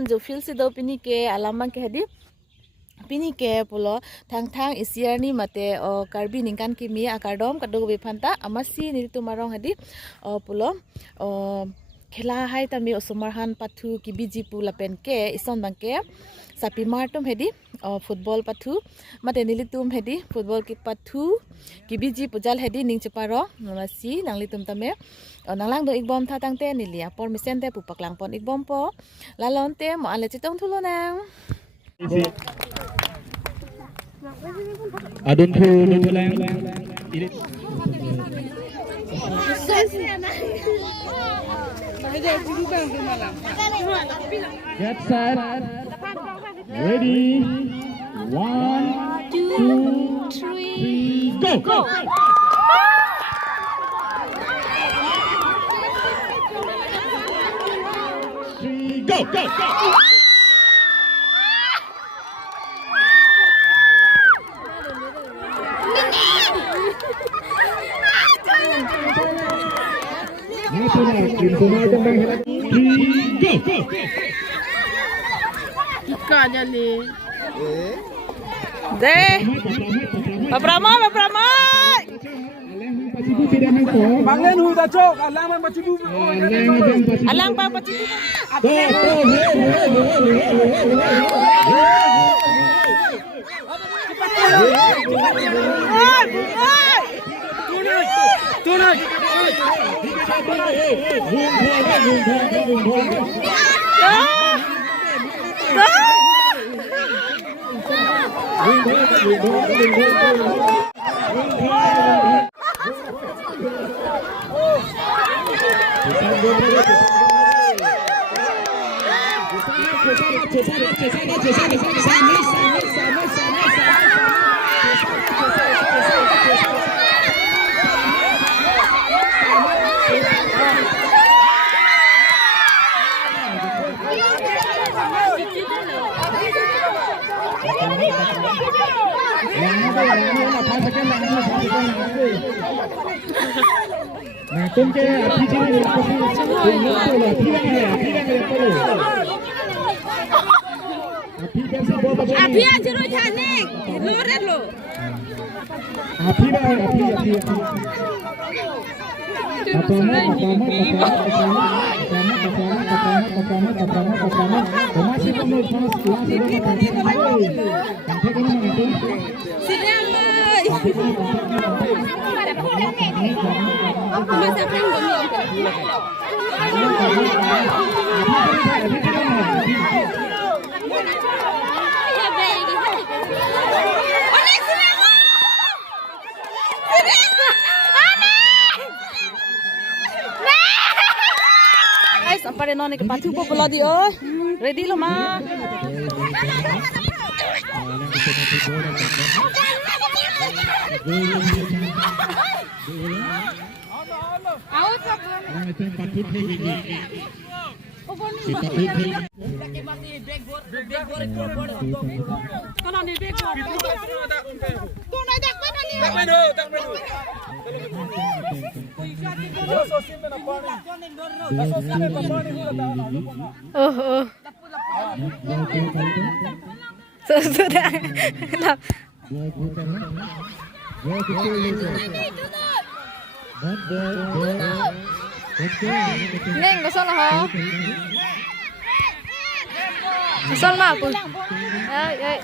man jo feel si do pini ke alaman ke hedi pini ke pulo thang isiar ni mate karbi ningkan kimi akardom kado bifanta amasi ni tumarong hedi pulo khela hai tami osumarhan pathu ki biji pula pen ke ison bangke sapi martum hedi football pathu mate nilitum hedi football ki pathu ki biji pujal hedi ning cheparo nolasi nanglitum tame nanglang do ikbom tha tangte nilia por misente pupaklang pon ikbom po lalonte mo ale chitong thulo nang Adun thu nulang Get set. Ready. 1, 2, 3, go. Go. Ikanya ni. Deh. Paprama. Banglen hu da chok, alang man pacibu. Alang pa pacibu. Tunai. Nah, tumke api jadi Api aja lo janik, luret lo. api. Sampai noni ke patu po pula di oi. Ready lo ma. Oh. Sudah. Neng, kesal lah. Kesal mah pun. Ay.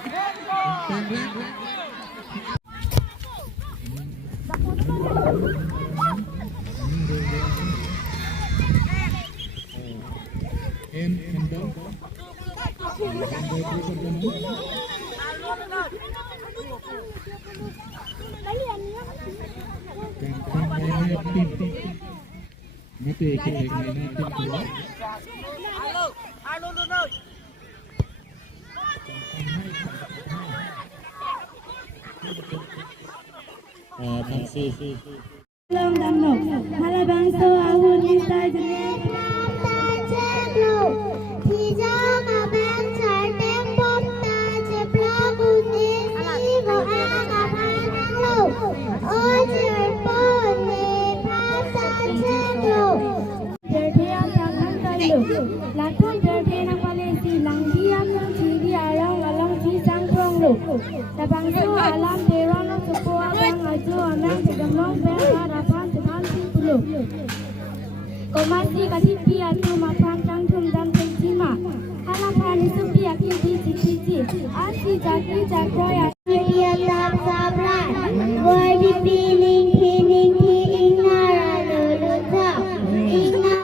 Lathon terkena Palestina pulu. Tabang su alam dewan sepo abang aju anang segamong bela dapan teman pulu. Komasi katipi atu mapan tang tum dan tercima. Halapan itu piak kiri cici. Asi jaki jagoya.